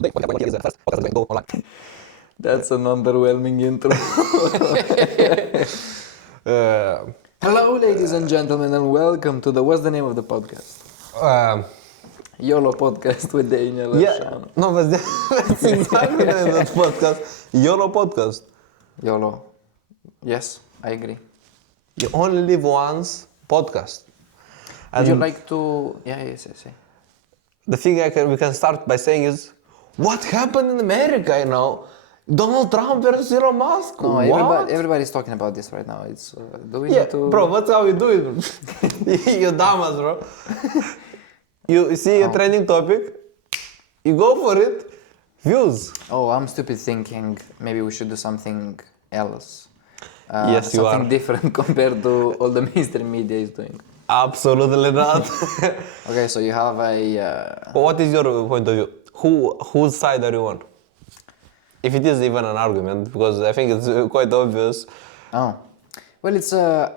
That's an underwhelming intro. Hello, ladies and gentlemen, and welcome to what's the name of the podcast? YOLO podcast with Daniel. Yeah, no, that's exactly the name of the podcast. YOLO podcast. YOLO. Yes, I agree. You only live once podcast. Would you like to... Yes. The thing we can start by saying is, what happened in America, Donald Trump versus Elon Musk. No, what? everybody's talking about this right now. It's do we need to... Bro, that's how we do it. You dumbass, bro. You see a trending topic, you go for it, views. Oh, I'm stupid thinking maybe we should do something else. Yes, you are. Something different compared to all the mainstream media is doing. Absolutely not. Okay, so you have a... What is your point of view? Whose side are you on? If it is even an argument, because I think it's quite obvious. Oh, well, it's a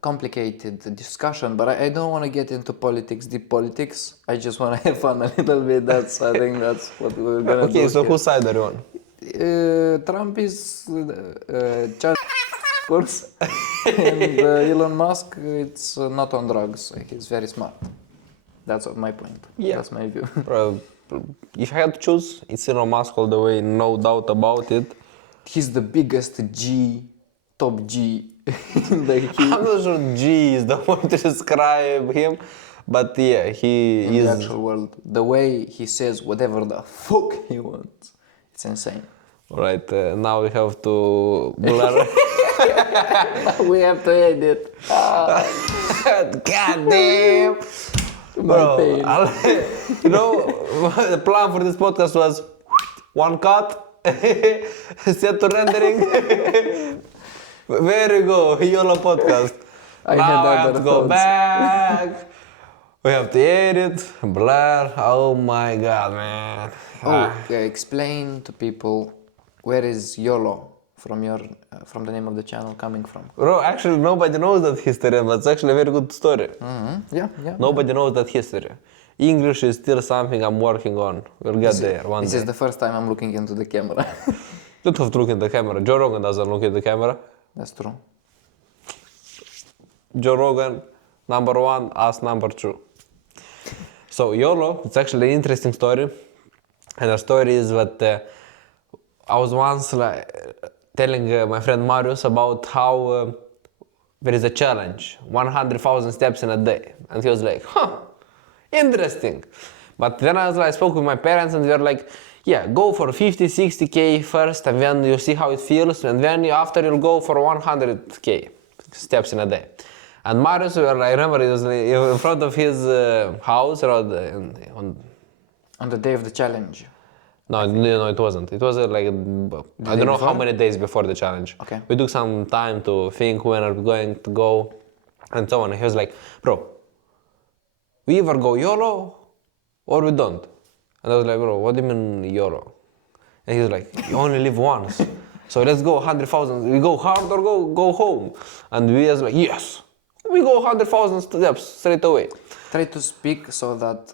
complicated discussion, but I don't want to get into deep politics. I just want to have fun a little bit. I think that's what we're gonna do. Okay, so here. whose side are you on? Trump is of course, and Elon Musk, it's not on drugs. He's very smart. That's my point. Yeah. That's my view. If I had to choose, it's Elon Musk all the way, no doubt about it. He's the biggest top G. I'm not sure G is the word to describe him, but yeah, he in is... the actual world. The way he says whatever the fuck he wants, it's insane. Right, now we have to blur. We have to edit. God damn! Bro, the plan for this podcast was one cut, set to rendering. There you go, YOLO podcast. Now I have to go back. We have to edit, blur. Oh my god, man. Explain to people where is YOLO from the name of the channel coming from. Bro, actually nobody knows that history, but it's actually a very good story. Mm-hmm. Yeah. Nobody knows that history. English is still something I'm working on. We'll get there one day. This is the first time I'm looking into the camera. You don't have to look in the camera. Joe Rogan doesn't look in the camera. That's true. Joe Rogan, number one, us number two. So YOLO, it's actually an interesting story. And the story is that I was once telling my friend Marius about how there is a challenge, 100,000 steps in a day. And he was like, interesting. But then I spoke with my parents and they were like, yeah, go for 50, 60K first and then you see how it feels and then after you'll go for 100K steps in a day. And Marius, I remember he was in front of his house on the day of the challenge. No, it wasn't. It was I don't know how many days before the challenge. Okay. We took some time to think when are we going to go and so on. And he was like, bro, we either go YOLO or we don't. And I was like, bro, what do you mean YOLO? And he was like, you only live once. So let's go 100,000. We go hard or go home. And we was like, yes, we go 100,000 steps straight away. Try to speak so that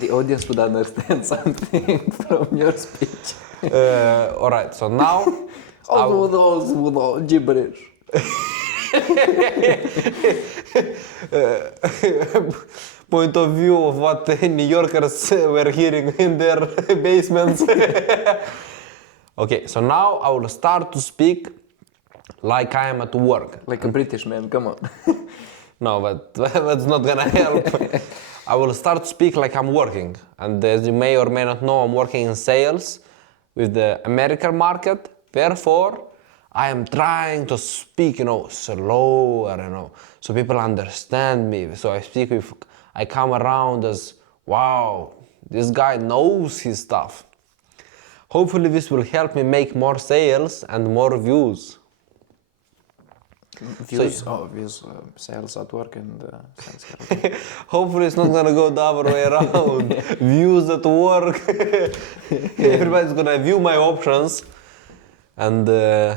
the audience would understand something from your speech. Alright, so now... All those gibberish. Point of view of what New Yorkers were hearing in their basements. Okay, so now I will start to speak like I am at work. Like a British man, come on. No, but that's not gonna help. I will start to speak like I'm working. And as you may or may not know, I'm working in sales with the American market. Therefore, I am trying to speak, slower, so people understand me. So I come around as, wow, this guy knows his stuff. Hopefully this will help me make more sales and more views. Views, sales at work and sales. Hopefully it's not gonna go the other way around. Views at work. Everybody's gonna view my options. And I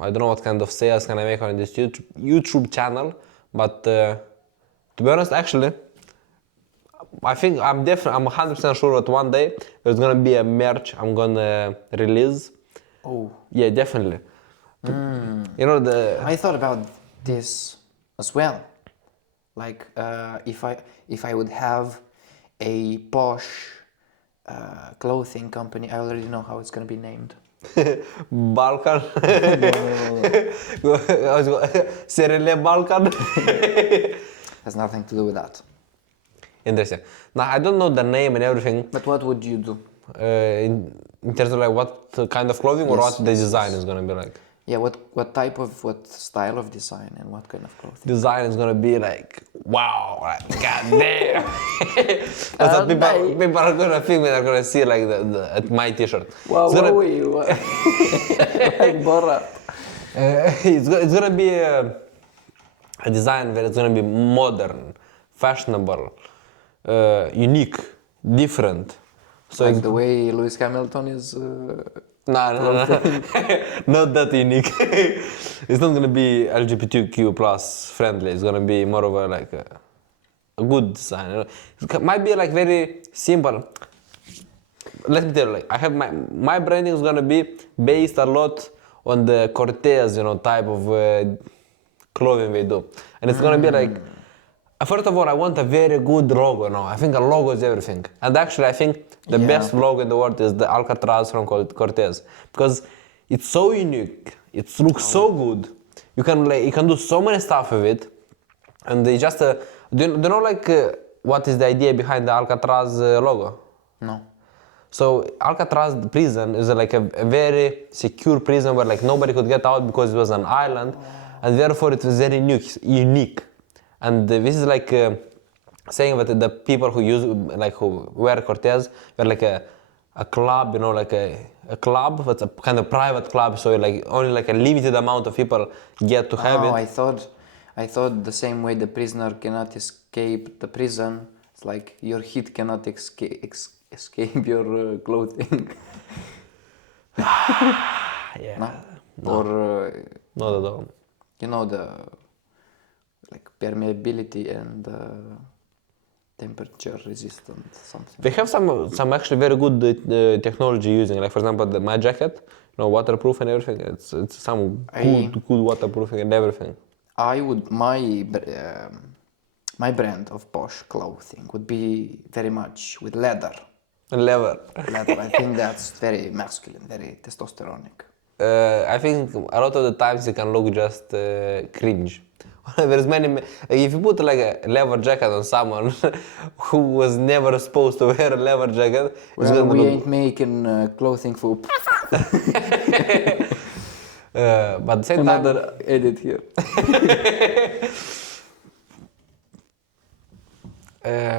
don't know what kind of sales can I make on this YouTube channel. But to be honest, actually, I think I'm 100% sure that one day there's gonna be a merch I'm gonna release. Oh. Yeah, definitely. You know the. I thought about this as well. Like if I would have a posh clothing company, I already know how it's gonna be named. Balkan. No. Serele Balkan. Has nothing to do with that. Interesting. Now I don't know the name and everything. But what would you do? In terms of like what kind of clothing or Yes, what the yes, design yes. is gonna be like. Yeah, what style of design and what kind of clothing? Design is gonna be like wow, like god damn. That's what people are gonna think when they're gonna see like at my t-shirt. Wow, It's gonna- like Borat. it's gonna be a design where it's gonna be modern, fashionable, unique, different. So Like it's, the way Lewis Hamilton is. no. Not that unique. It's not gonna be LGBTQ plus friendly. It's gonna be more of a like a good design. You know? It might be like very simple. Let me tell you, like I have my branding is gonna be based a lot on the Cortez, type of clothing they do, and it's gonna be like. First of all, I want a very good logo now. I think a logo is everything. And actually, I think the best logo in the world is the Alcatraz from Cortez. Because it's so unique. It looks so good. You can do so many stuff with it. And they just... do you know what is the idea behind the Alcatraz logo? No. So Alcatraz prison is like a very secure prison where like nobody could get out because it was an island. And therefore it was very unique. And this is like saying that the people who wear Cortez were like a club, like a club, but a kind of private club, so like only like a limited amount of people get to have it. I thought the same way the prisoner cannot escape the prison. It's like your heat cannot escape your clothing. Yeah. No? Or Not at all. the like permeability and temperature resistant something. They have some actually very good technology using, like for example my jacket, waterproof and everything. It's some good waterproofing and everything. I would my brand of posh clothing would be very much with leather. Leather. Leather. I think that's very masculine, very testosteronic. I think a lot of the times it can look just cringe. There's many. If you put like a leather jacket on someone who was never supposed to wear a leather jacket, it's Well, gonna we look. ain't making clothing for. But at the same time, Another edit here.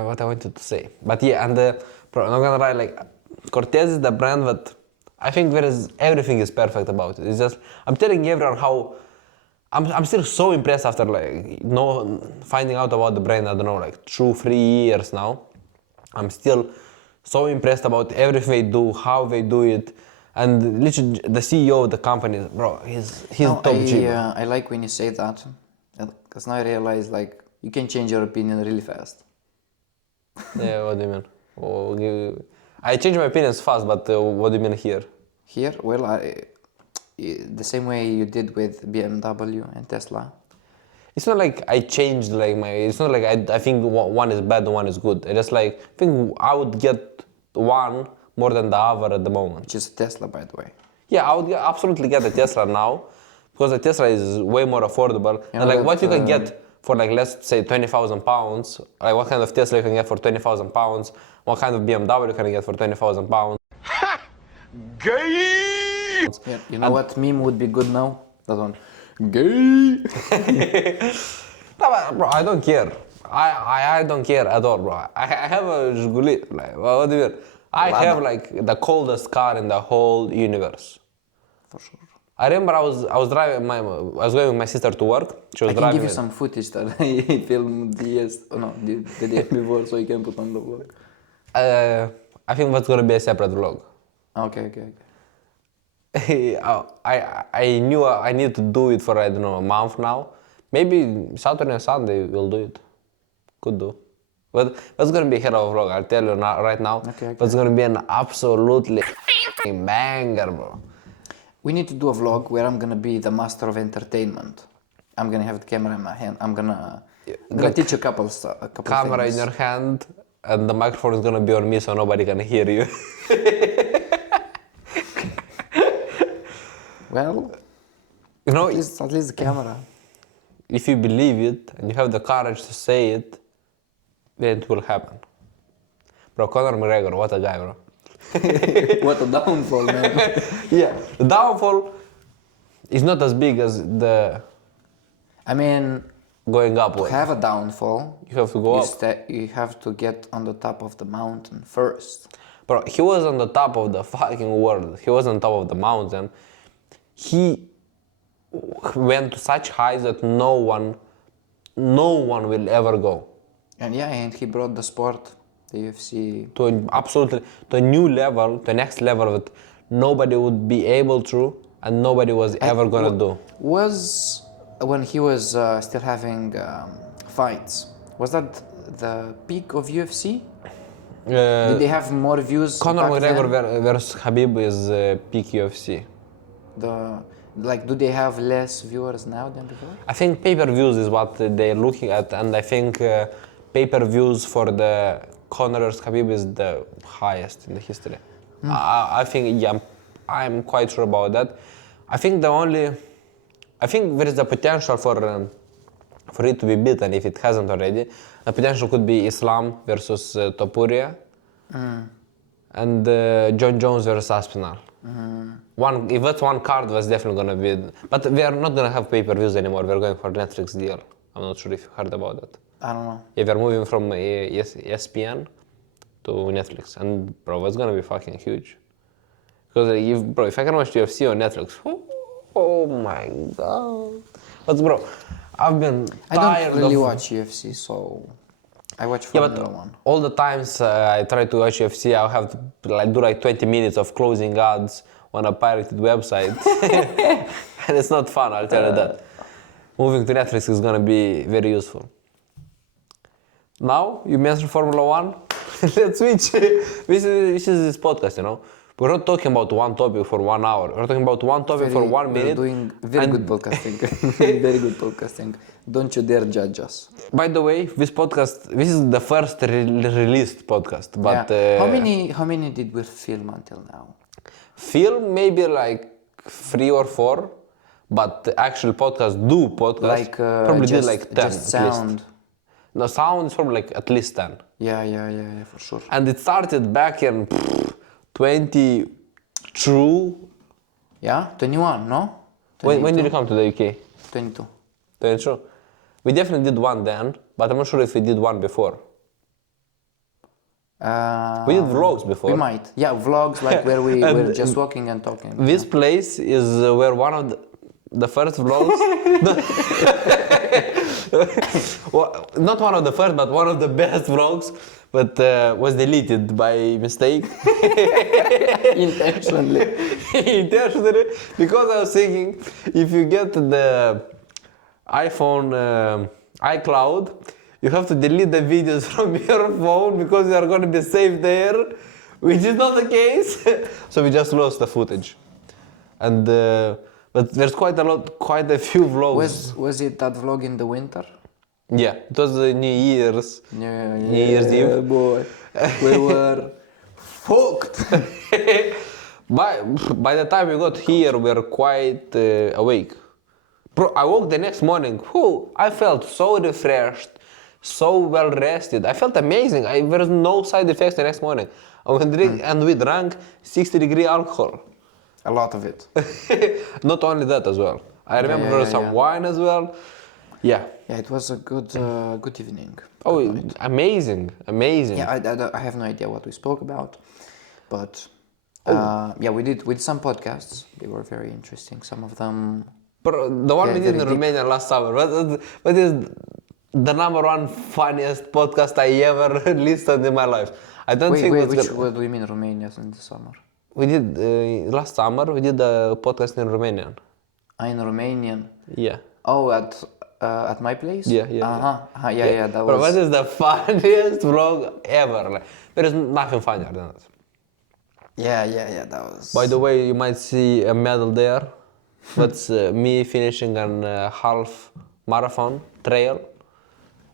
what I wanted to say. But yeah, and I'm not gonna lie, like Cortez is the brand that I think everything is perfect about it. It's just I'm telling everyone how I'm still so impressed after finding out about the brand. I don't know, like 2-3 years now. I'm still so impressed about everything they do, how they do it, and literally the CEO of the company, bro, he's top G. I like when you say that, because now I realize like you can change your opinion really fast. Yeah, what do you mean? I change my opinions fast, but what do you mean here? Here, well, the same way you did with BMW and Tesla. It's not like I changed it's not like I think one is bad and one is good. I just think I would get one more than the other at the moment. Which is Tesla, by the way. Yeah, I would absolutely get a Tesla now because the Tesla is way more affordable. You And know what that, you can get for let's say 20,000 pounds, like what kind of Tesla you can get for 20,000 pounds, what kind of BMW you can get for 20,000 pounds. Gay! Yeah, you know what meme would be good now? That one. Gay! No, but, bro, I don't care. I don't care at all, bro. I have a Zhiguli. What do you mean? I Lada. have the coldest car in the whole universe. For sure. I remember I was driving I was going with my sister to work. She was I can driving. give you some footage that I filmed the day before, so you can put on the vlog. I think that's gonna be a separate vlog. Okay. I knew I need to do it for a month now. Maybe Saturday and Sunday we'll do it. Could do. But it's gonna be a hell of a vlog, I'll tell you right now. Okay. But it's gonna be an absolutely banger, bro. We need to do a vlog where I'm gonna be the master of entertainment. I'm gonna have the camera in my hand. I'm gonna teach you a couple Camera things. in your hand, and the microphone is gonna be on me so nobody can hear you. Well, You know, at least the camera. if you believe it and you have the courage to say it, then it will happen. Bro, Conor McGregor, what a guy, bro. What a downfall, man. Yeah, the downfall is not as big as the I mean, going to upward. have a downfall, You have to go up. you have to get on the top of the mountain first. Bro, he was on the top of the fucking world. He was on top of the mountain. He went to such heights that no one will ever go. And yeah, and he brought the sport, the UFC. To a new level, the next level that nobody would be able to and nobody was ever gonna do. Was when he was still having fights, was that the peak of UFC? Did they have more views? Conor back McGregor then? versus Khabib is peak UFC. Do they have less viewers now than before? I think pay-per-views is what they're looking at, and I think pay-per-views for the Conor versus Khabib is the highest in the history. I think, yeah, I'm quite sure about that. I think there is the potential for it to be beaten if it hasn't already. The potential could be Islam versus Topuria, and John Jones versus Aspinall. If that's one card, that's definitely gonna be. But we are not gonna have pay-per-views anymore. We're going for Netflix deal. I'm not sure if you heard about that. I don't know. Yeah, we're moving from ESPN to Netflix, and bro, that's gonna be fucking huge. Because if I can watch UFC on Netflix, oh my god. But bro, I've been I tired don't really of. watch UFC, so I watch Yeah, Formula but One. all the times I try to watch UFC, I'll have to do 20 minutes of closing ads on a pirated website. And it's not fun, I'll tell you that. Moving to Netflix is gonna be very useful. Now, you mentioned Formula One. Let's switch. This is this podcast, you know. We're not talking about one topic for 1 hour. We're talking about one topic for 1 minute. We're doing very good podcasting. Very good podcasting. Don't you dare judge us. By the way, this is the first released podcast. But How many did we film until now? film maybe like 3 or 4, but the actual podcast probably did like 10 just at least. sound. No, sound is probably like at least 10. Yeah, for sure. And it started back in 22. Yeah, 21, no? When did you come to the UK? 22. 22. We definitely did one then, but I'm not sure if we did one before. We did vlogs before. We might. Yeah, vlogs like where we were just walking and talking. This place is where one of the first vlogs. Well, not one of the first, but one of the best vlogs, but was deleted by mistake. Intentionally. Intentionally, because I was thinking, if you get the iPhone iCloud, you have to delete the videos from your phone because they are going to be saved there, which is not the case. So we just lost the footage. And but there's quite a few vlogs. Was it that vlog in the winter? Yeah, it was New Year's. Yeah, New Year's Eve. boy. We were fucked. By the time we got here, we were quite awake. Bro, I woke the next morning. I felt so refreshed, so well rested. I felt amazing. There was no side effects the next morning. And we drank 60-degree alcohol. A lot of it. Not only that as well. I remember there was some wine as well. Yeah. Yeah, it was a good evening. Oh, Good night. amazing. Yeah, I have no idea what we spoke about, but yeah, we did some podcasts. They were very interesting. Some of them. Bro, the one we did in very deep. Romania last summer. What is the number one funniest podcast I ever listened in my life? I don't think What do you mean Romania in the summer? We did last summer. We did a podcast in Romanian. In Romanian. Yeah. Oh, at at my place? Yeah. Yeah, that Bro, was... what is the funniest vlog ever? Like, there is nothing funnier than that. Yeah, that was... By the way, you might see a medal there. That's me finishing an half marathon trail.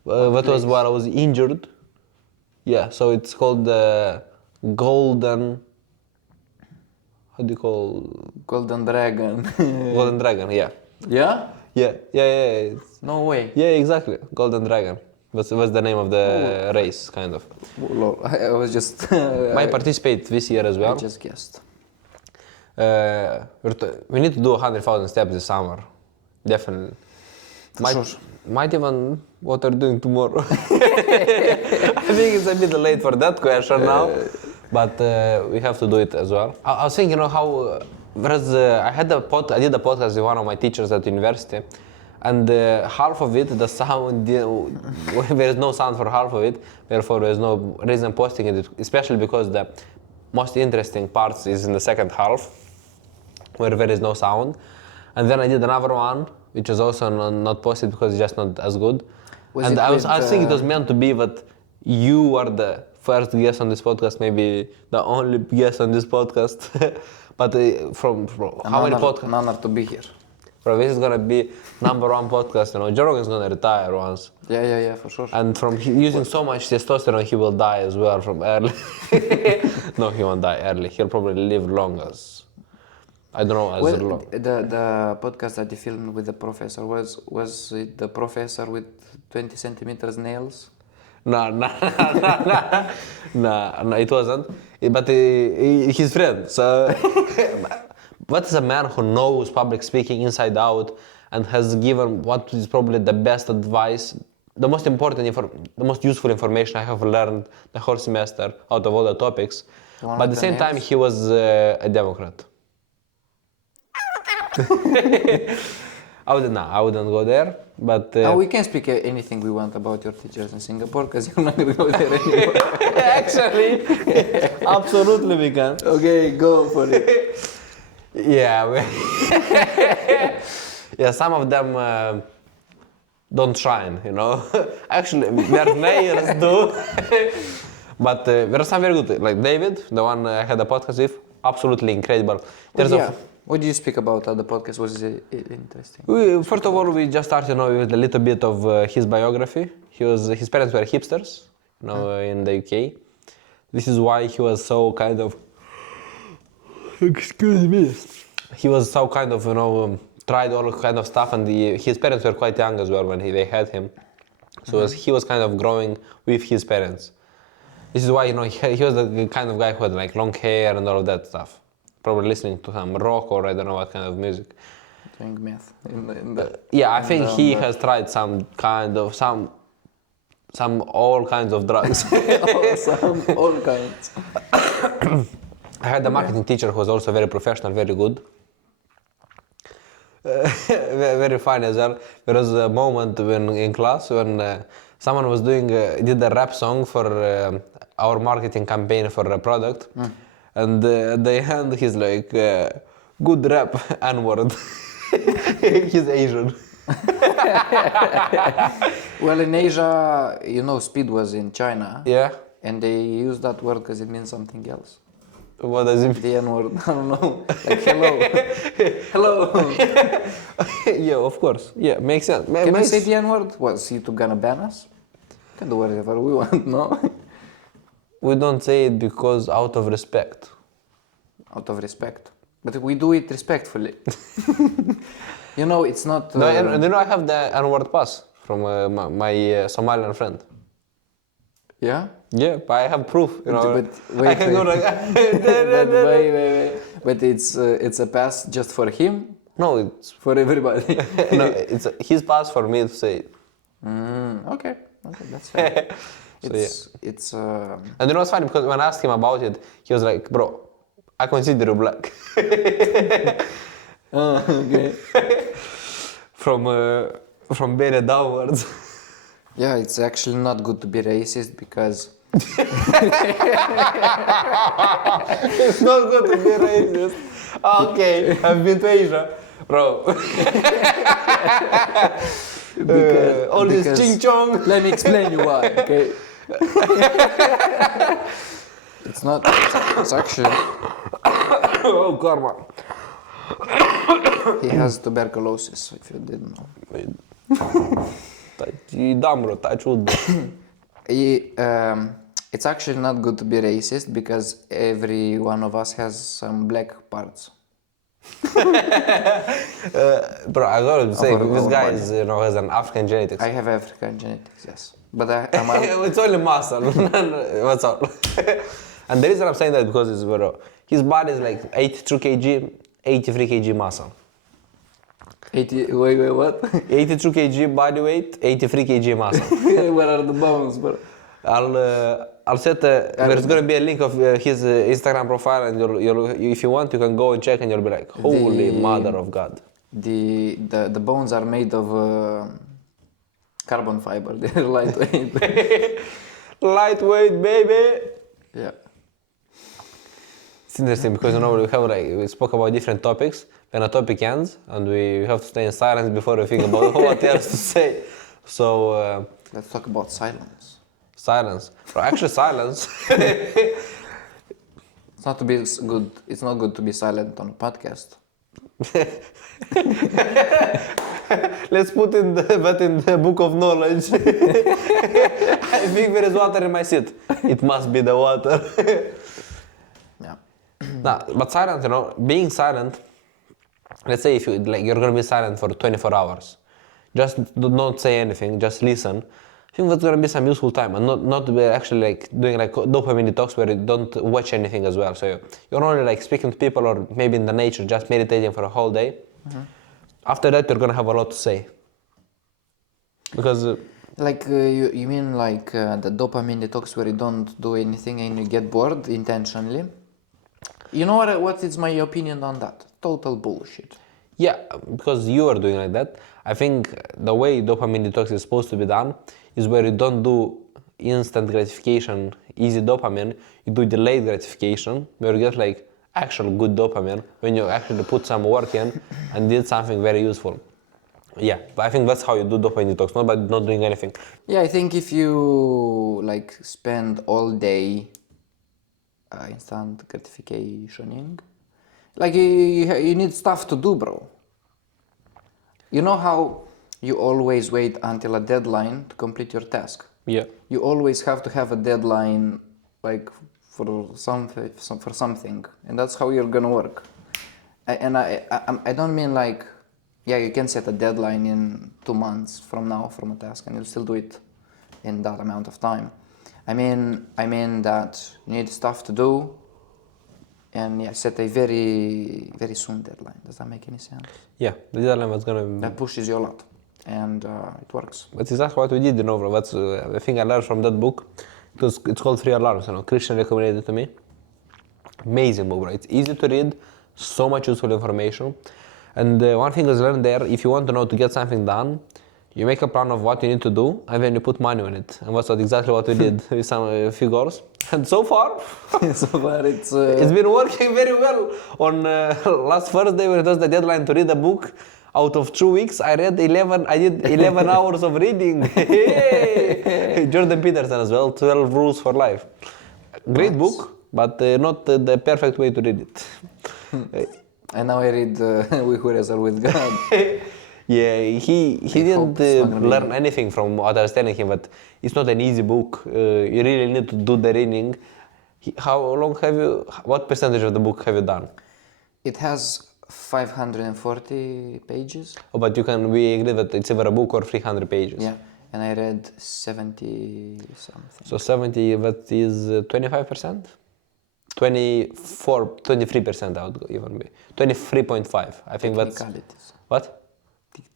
That was while I was injured. Yeah, so it's called the Golden... How do you call... Golden Dragon. Golden Dragon, yeah. Yeah? Yeah. No way. Yeah, exactly. Golden Dragon. What's the name of the race, kind of. Lol, I was just... Might participate this year as I well. just guessed. We need to do 100,000 steps this summer. Definitely. Might even what we're doing tomorrow. I think it's a bit late for that question now, but we have to do it as well. I was thinking, how I did a podcast with one of my teachers at university, and half of it, the sound, there is no sound for half of it, therefore there is no reason posting it, especially because the most interesting parts is in the second half, where there is no sound. And then I did another one, which is also not posted because it's just not as good. I was thinking it was meant to be that you are the first guest on this podcast, maybe the only guest on this podcast. But from how many podcasts? An honor to be here. Bro, this is gonna be number one podcast. Joe Rogan's gonna retire once. Yeah, for sure. And from using so much testosterone, he will die as well from early. No, he won't die early. He'll probably live long as... I don't know, as long. The podcast that you filmed with the professor, was it the professor with 20 centimeters nails? No, it wasn't. But his friend. So, what is a man who knows public speaking inside out and has given what is probably the best advice, the most important, the most useful information I have learned the whole semester out of all the topics. But at the same time, he was a Democrat. I wouldn't go there, but... we can speak anything we want about your teachers in Singapore, because you're not going to go there anymore. Actually, absolutely we can. Okay, go for it. Yeah, yeah, some of them don't shine, Actually, their mayors do. But there are some very good, like David, the one I had a podcast with, absolutely incredible. What do you speak about at the podcast? Was it interesting? First of all, we just started with a little bit of his biography. His parents were hipsters, in the UK. This is why he was so kind of... Excuse me. He was so kind of, tried all kind of stuff, and his parents were quite young as well when they had him. So he was kind of growing with his parents. This is why, he was the kind of guy who had like long hair and all of that stuff. Probably listening to some rock or I don't know what kind of music. Doing math. Yeah, I think he has tried some all kinds of drugs. All kinds. I had a marketing teacher who was also very professional, very good. Very funny as well. There was a moment in class when someone was did a rap song for our marketing campaign for a product. And at the end, he's like, good rap, N-word. He's Asian. Well, in Asia, speed was in China. Yeah. And they use that word because it means something else. What does it mean? The N-word, I don't know. Like, hello. Hello. Yeah, of course. Yeah, makes sense. Can we say the N-word? What, is it gonna ban us? We can do whatever we want, no? We don't say it because out of respect. Out of respect. But we do it respectfully. It's not... No, I have the N-word pass from my Somalian friend. Yeah? Yeah, but I have proof, But wait, I can go like... wait. But it's a pass just for him? No, it's... For everybody? No, it's his pass for me to say it. Okay, that's fair. It's And what's funny, because when I asked him about it, he was like, bro, I consider you black. Okay. From belly downwards. Yeah, it's actually not good to be racist because... It's not good to be racist. Okay, I've been to Asia. Bro. All this ching chong. Let me explain you why, okay? It's not, it's actually, Oh, karma. he has tuberculosis, if you didn't know. E da, bro, tai ciudă. It's actually not good to be racist because every one of us has some black parts. Bro, I gotta say, Of our this guy body. is, has an African genetics. I have African genetics, yes. But I'm It's only muscle. What's all? And the reason I'm saying that because it's, bro, his body is like 82 kg, 83 kg muscle. 80, wait, what? 82 kg body weight, 83 kg muscle. Where are the bones, bro? I'll set there's gonna be a link of his Instagram profile, and if you want, you can go and check, and you'll be like, holy mother of God. The bones are made of carbon fiber. They're lightweight. Lightweight, baby. Yeah. It's interesting because we spoke about different topics. When a topic ends, and we have to stay in silence before we think about what else to say. So Let's talk about silence. silence. Or actually, silence. It's not to be good. It's not good to be silent on a podcast. Let's put that in the book of knowledge. I think there is water in my seat. It must be the water. Yeah. Nah, but silent, being silent. Let's say if you're gonna be silent for 24 hours, just don't say anything, just listen. I think that's gonna be some useful time, and not be actually like doing like dopamine detox where you don't watch anything as well. So you're only like speaking to people or maybe in the nature, just meditating for a whole day. Mm-hmm. After that, you're gonna have a lot to say. Because you mean like the dopamine detox where you don't do anything and you get bored intentionally? You know what is my opinion on that? Total bullshit. yeah, because you are doing like that. I think the way dopamine detox is supposed to be done is where you don't do instant gratification, easy dopamine. You do delayed gratification, where you get like actual good dopamine when you actually put some work in and did something very useful. Yeah, but I think that's how you do dopamine detox, not by not doing anything. Yeah, I think if you like spend all day instant gratificationing, like you need stuff to do, bro. You know how you always wait until a deadline to complete your task? Yeah. You always have to have a deadline like for something, and that's how you're gonna work. I don't mean like, yeah, you can set a deadline in 2 months from now from a task and you'll still do it in that amount of time. I mean that you need stuff to do, and yeah, set a very, very soon deadline. Does that make any sense? Yeah, the deadline was gonna... That pushes you a lot, and it works. That's exactly what we did, bro. That's the thing I learned from that book. It's called 3 Alarms, Christian recommended it to me. Amazing book, bro. It's easy to read, so much useful information. And one thing I learned there, if you want to know to get something done, you make a plan of what you need to do, and then you put money on it. And that's exactly what we did with a few goals. And so far, So far it's been working very well. On last Thursday, when it was the deadline to read a book, out of 2 weeks, I did 11 hours of reading. Hey! Jordan Peterson as well, 12 Rules for Life. Great book, but not the perfect way to read it. And now I read We Who Wrestle with God. Yeah, he didn't learn anything from what I was telling him, but it's not an easy book. You really need to do the reading. What percentage of the book have you done? It has 540 pages. Oh, but we agree that it's either a book or 300 pages. Yeah, and I read 70 something. So 70, that is 25%? 23% I would even be. 23.5. I think that's... Technicalities. What?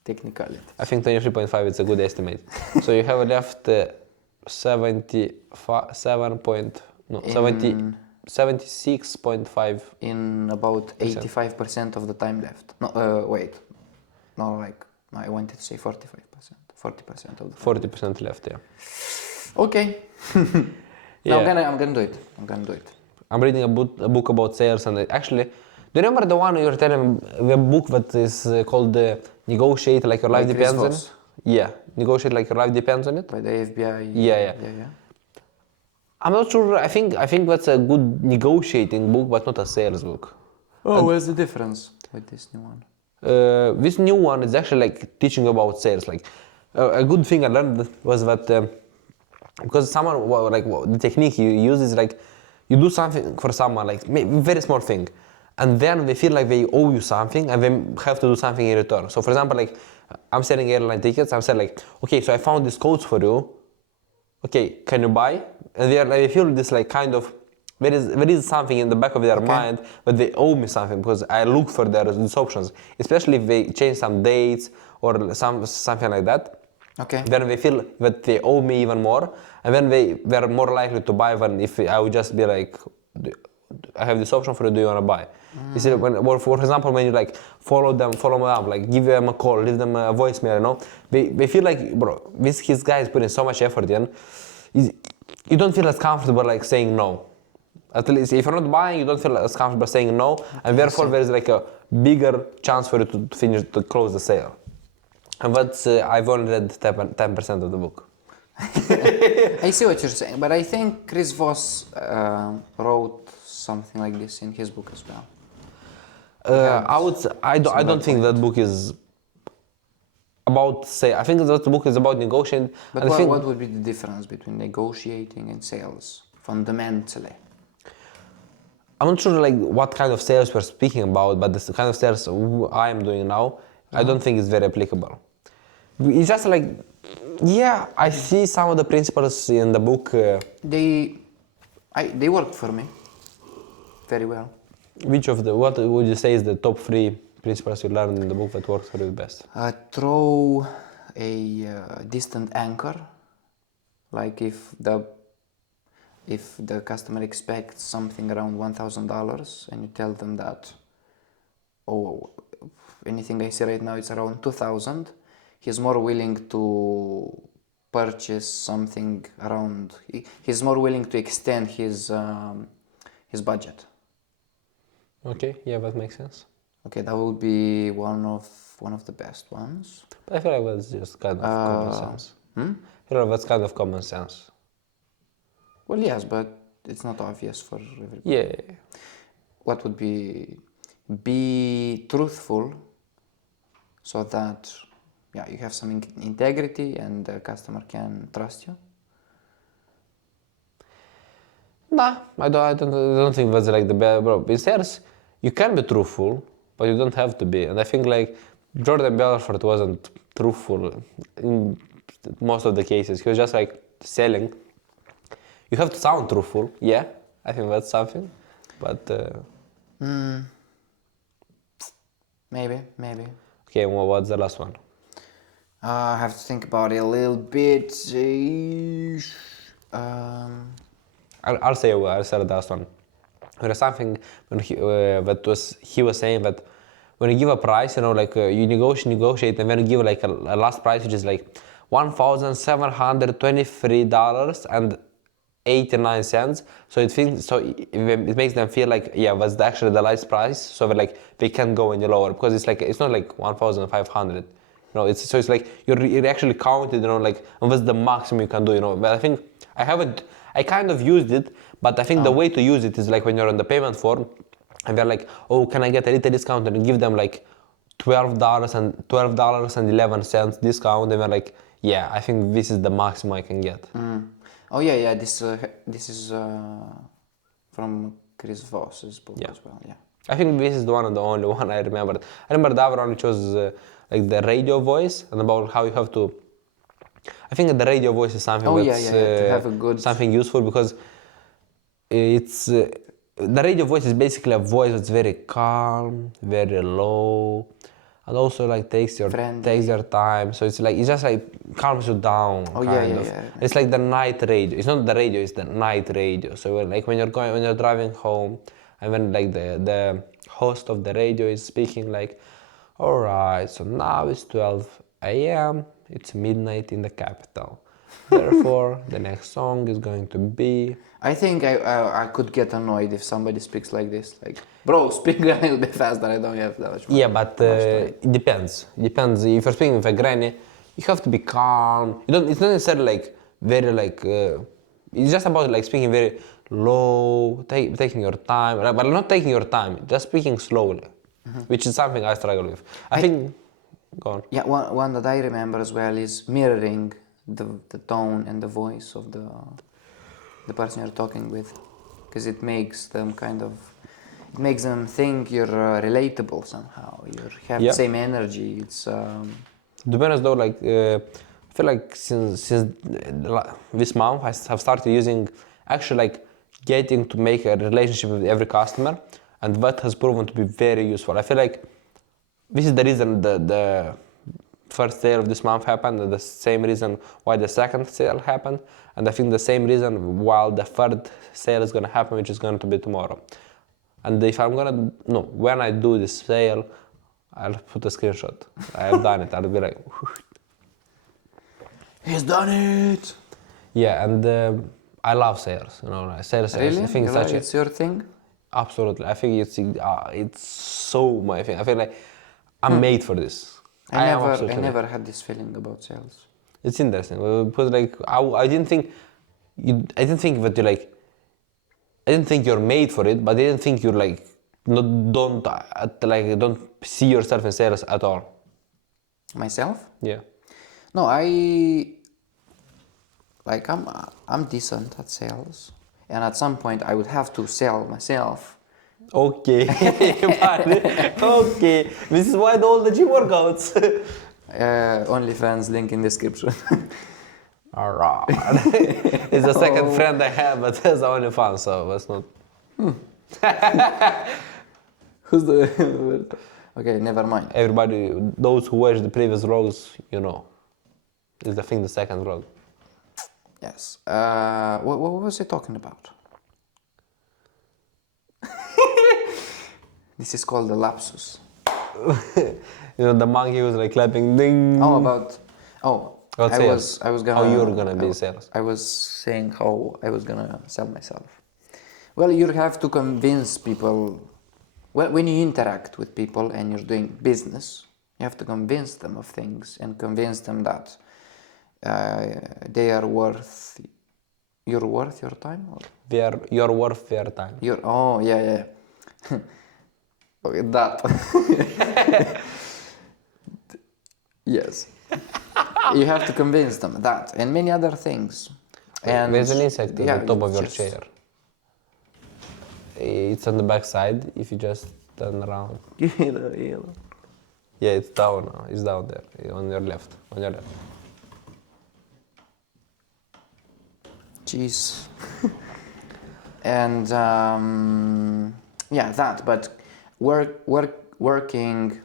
Technicalities. I think 23.5 is a good estimate. So you have left 76.5. In about 85% of the time left. No, wait. No, like, I wanted to say 45%. 40% of the time. 40% left, yeah. Okay. Yeah. I'm gonna do it. I'm reading a book about sales, and actually, do you remember the one you were telling me, the book that is called Negotiate Like Your Life Depends on? Yeah, negotiate like your life depends on it. by the FBI. Yeah. Yeah. I'm not sure. I think that's a good negotiating book, but not a sales book. Oh, what's the difference with this new one? This new one is actually like teaching about sales. Like a good thing I learned was that because someone the technique you use is like you do something for someone like very small thing, and then they feel like they owe you something and they have to do something in return. So for example, like I'm selling airline tickets. I'm saying like, okay, so I found these codes for you. Okay, can you buy? And they feel this like kind of there is something in the back of their mind that they owe me something because I look for these options, especially if they change some dates or something like that. Okay. Then they feel that they owe me even more, and then they're more likely to buy than if I would just be like, I have this option for you, do you want to buy? You see, or for example, when you like follow them up, like give them a call, leave them a voicemail, you know, they feel like, bro, his guy is putting so much effort in, you don't feel as comfortable like saying no. At least if you're not buying, you don't feel as comfortable saying no, and therefore there is like a bigger chance for you to close the sale. And that's I've only read 10% of the book. I see what you're saying, but I think Chris Voss wrote something like this in his book as well. I don't think that book is about say. I think that the book is about negotiating. But what would be the difference between negotiating and sales fundamentally? I'm not sure like what kind of sales we're speaking about, but the kind of sales I am doing now, I don't think is very applicable. It's just like, yeah, I see some of the principles in the book. They worked for me very well. What would you say is the top 3 principles you learned in the book that worked for you best? Throw a distant anchor, like if the customer expects something around $1,000 and you tell them that, oh, anything I see right now is around 2,000, he's more willing to purchase something around. He's more willing to extend his budget. Okay, yeah, that makes sense. Okay, that would be one of the best ones. But I feel like that's just kind of common sense. I feel like that's kind of common sense. Well, yes, but it's not obvious for everybody. Yeah. What would be truthful, so that you have some integrity and the customer can trust you? Nah, I don't think that's like the best. Bro, in sales, you can be truthful, but you don't have to be. And I think like Jordan Belfort wasn't truthful in most of the cases. He was just like selling. You have to sound truthful, yeah. I think that's something, but. Maybe. Okay, well, what's the last one? I have to think about it a little bit. I'll say the last one. There is something when he was saying that when you give a price, you know, like you negotiate, and then you give like a last price, which is like $1,723.89. So it makes them feel like that's actually the last price. So they can't go any lower because it's not like 1,500. You know, it's like you're actually counted, you know, like and that's the maximum you can do, you know. But I think I kind of used it, but I think the way to use it is like when you're on the payment form and they're like, oh, can I get a little discount, and give them like $12.11 discount, and they're like, yeah, I think this is the maximum I can get. Oh yeah. This is from Chris Voss's book as well. Yeah. I think this is the only one I remembered. I remember the other one, which was like the radio voice, and about how you have to. I think the radio voice is something to have a good something useful, because it's the radio voice is basically a voice that's very calm, very low, and also like takes your time. So it's just like calms you down. It's like the night radio. It's not the radio. It's the night radio. So when you're driving home, and when like the host of the radio is speaking like, all right, so now it's 12 a.m. It's midnight in the capital. Therefore, the next song is going to be. I think I could get annoyed if somebody speaks like this. Like, bro, speak a little bit faster. I don't have that much. Yeah, but it depends. If you're speaking with a granny, you have to be calm. You don't. It's not necessarily like very like. It's just about like speaking very low, taking your time, but not taking your time. Just speaking slowly, which is something I struggle with. I think. Go on. Yeah, one that I remember as well is mirroring the tone and the voice of the person you're talking with, because it makes them it makes them think you're relatable somehow. You have the same energy. It's To be honest though, like I feel like since this month I have started using actually like getting to make a relationship with every customer, and that has proven to be very useful. I feel like this is the reason the first sale of this month happened, and the same reason why the second sale happened, and I think the same reason why the third sale is gonna happen, which is going to be tomorrow. And if I'm gonna, no, when I do this sale, I'll put a screenshot. I have done it. I'll be like, he's done it. yeah, and I love sales. You know, like sales. Really? I think it's such It's your thing? absolutely. I think it's so my thing. I feel like I'm made for this. I never had this feeling about sales. It's interesting because like I didn't think I didn't think that you like. I didn't think you're made for it, but I didn't think you're like don't see yourself in sales at all. Myself? Yeah. No, I'm decent at sales, and at some point I would have to sell myself. Okay, buddy. Okay, this is why all the gym workouts. OnlyFans link in description. Alright. It's the second friend I have, but has OnlyFans, so that's not. Who's the? Okay, never mind. Everybody, those who watched the previous vlogs, you know, is the thing the second vlog. Yes. What was he talking about? This is called the lapsus. You know, the monkey was like clapping, ding. Oh, about. Oh, About sales. I was gonna. How you're gonna be sales. I was saying how I was gonna sell myself. Well, you have to convince people. Well, when you interact with people and you're doing business, you have to convince them of things and convince them that they are worth. You're worth your time. Or? You're worth their time. Oh yeah. Okay, that. Yes. You have to convince them that and many other things. And there's an insect yeah, on the top of your just- chair. It's on the back side if you just turn around. Yeah, it's down now. It's down there on your left. On your left. Jeez. And yeah, that. But working,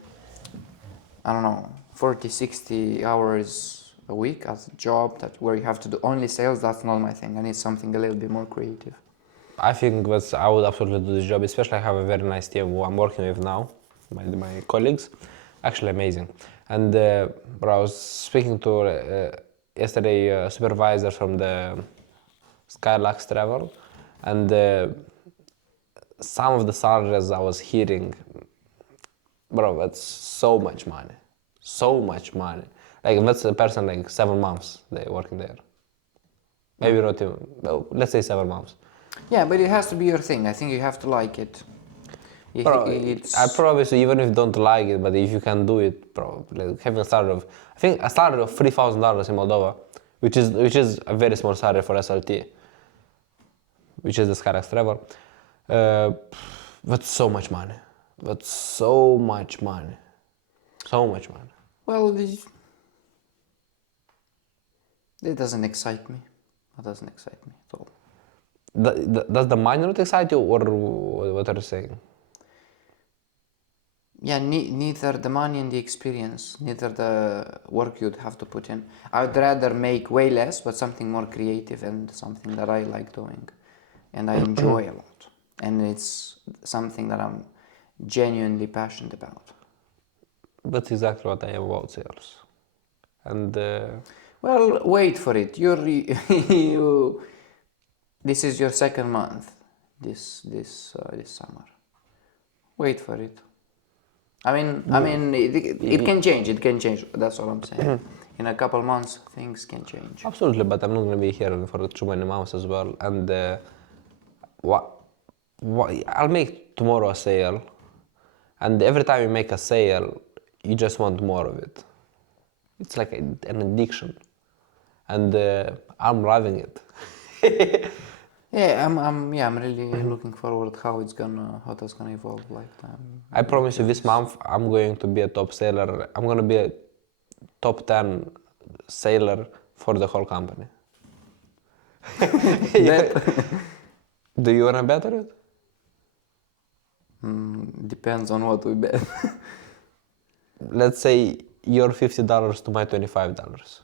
I don't know, 40, 60 hours a week as a job where you have to do only sales, that's not my thing. I need something a little bit more creative. I think I would absolutely do this job, especially I have a very nice team who I'm working with now, my colleagues, actually amazing. And I was speaking to yesterday supervisor from the Skylux Travel, and some of the salaries I was hearing, bro, that's so much money. So much money. Like that's a person like 7 months they working there. Maybe not even, well, let's say 7 months. Yeah, but it has to be your thing. I think you have to like it. Bro, I probably say even if you don't like it, but if you can do it, bro, like having a salary of, I think a salary of $3,000 in Moldova, which is a very small salary for SLT, which is the Skylux Travel. That's so much money. That's so much money. So much money. Well, it doesn't excite me. It doesn't excite me at all. Does the money not excite you, or what are you saying? Yeah, neither the money and the experience, neither the work you'd have to put in. I would rather make way less, but something more creative and something that I like doing and I enjoy a lot. And it's something that I'm genuinely passionate about. That's exactly what I am about sales. And well, wait for it. This is your second month this summer. Wait for it. I mean, it can change. It can change. That's all I'm saying. in a couple months, things can change. Absolutely, but I'm not gonna be here for too many months as well. And I'll make tomorrow a sale, and every time you make a sale, you just want more of it. It's like an addiction, and I'm loving it. Yeah, I'm really looking forward how that's gonna evolve lifetime. I promise you, this month I'm going to be a top seller. I'm gonna be a top 10 seller for the whole company. Do you wanna bet on it? Depends on what we bet. Let's say your $50 to my $25.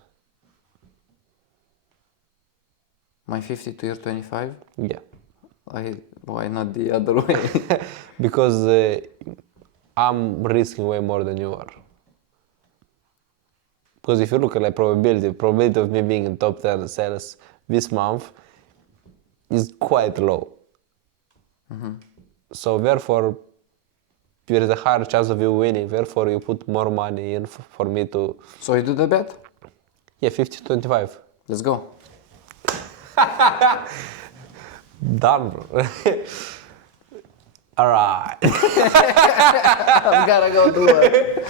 My 50 to your 25? Yeah. Why not the other way? Because I'm risking way more than you are. Because if you look at like probability of me being in top 10 sales this month is quite low. So therefore, there is a higher chance of you winning. Therefore, you put more money in for me to. So you do the bet? Yeah, 50 to 25. Let's go. Done, bro. Alright. I've gotta go do it.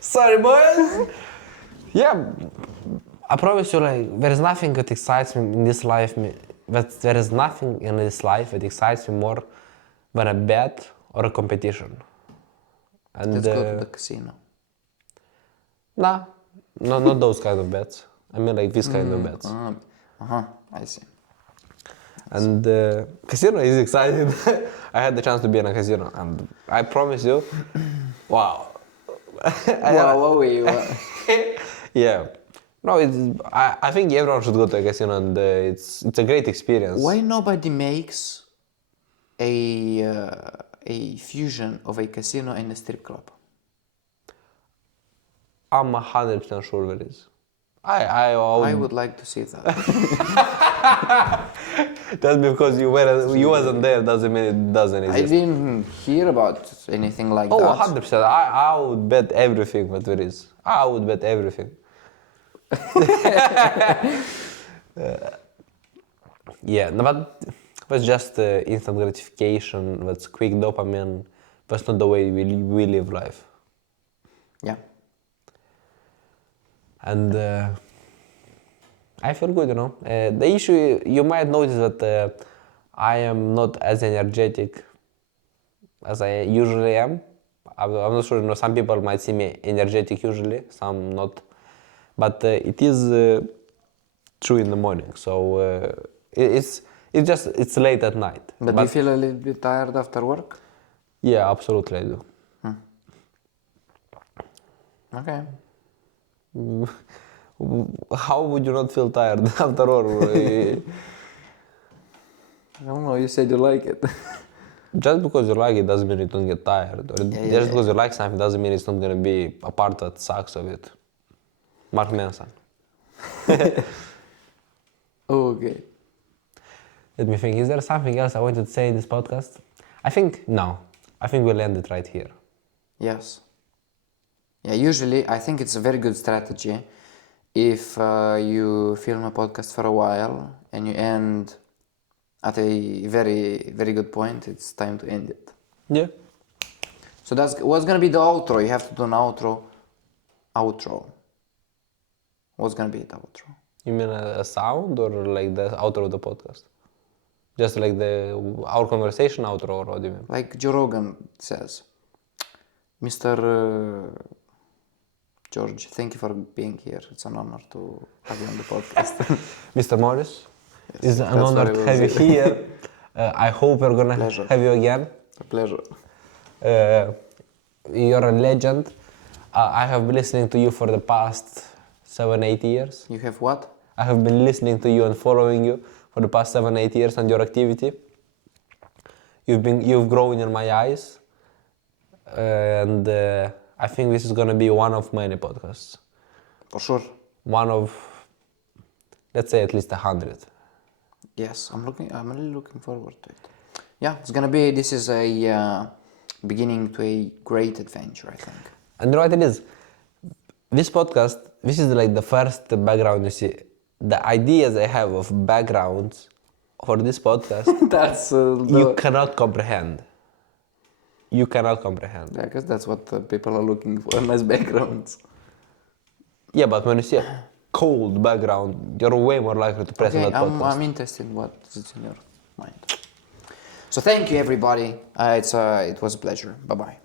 Sorry, boys. Yeah, I promise you, like, there is nothing that excites me in this life. There is nothing in this life that excites me more than a bet or a competition. And Let's go to the casino. nah, no, not those kind of bets. I mean, like this kind of bets. I see. And casino is exciting. I had the chance to be in a casino, and I promise you, wow. Yeah. No, I think everyone should go to a casino, and it's a great experience. Why nobody makes a fusion of a casino and a strip club? I'm 100% sure there is. I would like to see that. Just because you wasn't there doesn't mean it doesn't exist. I didn't hear about anything like Oh, that. 100%. I would bet everything that there is. I would bet everything. Yeah, no, but that's just instant gratification, that's quick dopamine. That's not the way we live life. Yeah. And I feel good, you know. The issue, you might notice that I am not as energetic as I usually am. I'm not sure, you know, some people might see me energetic usually, some not. But it is true in the morning, so it's late at night. But do you feel a little bit tired after work? Yeah, absolutely I do. Okay. How would you not feel tired after work? I don't know, you said you like it. Just because you like it doesn't mean you don't get tired. Or just because you like something doesn't mean it's not going to be a part that sucks of it. Mark Manson. Okay. Let me think, is there something else I wanted to say in this podcast? I think we'll end it right here. Yes. Yeah, usually I think it's a very good strategy if you film a podcast for a while and you end at a very, very good point, it's time to end it. Yeah. So that's what's gonna be the outro. You have to do an outro. What's gonna be the outro? You mean a sound or like the outro of the podcast? Just like our conversation outro, or what do you mean? Like Joe Rogan says, Mr. George, thank you for being here. It's an honor to have you on the podcast. Mr. Marius, Yes, it's an honor what I to will have you say. here. I hope we're gonna Pleasure. have you again. A pleasure. You're a legend. I have been listening to you for the past 7-8 years. You have what? I have been listening to you and following you for the past 7-8 years and your activity. You've grown in my eyes, and I think this is gonna be one of many podcasts. For sure. One of, let's say, at least 100. Yes, I'm really looking forward to it. Yeah, this is a beginning to a great adventure, I think. And you know what it is? This podcast this is like the first background you see. The ideas I have of backgrounds for this podcast, That's you cannot comprehend. You cannot comprehend. Yeah, because that's what people are looking for, nice backgrounds. Yeah, but when you see a cold background, you're way more likely to press on that podcast. I'm interested in what's in your mind. So thank you, everybody. It was a pleasure. Bye-bye.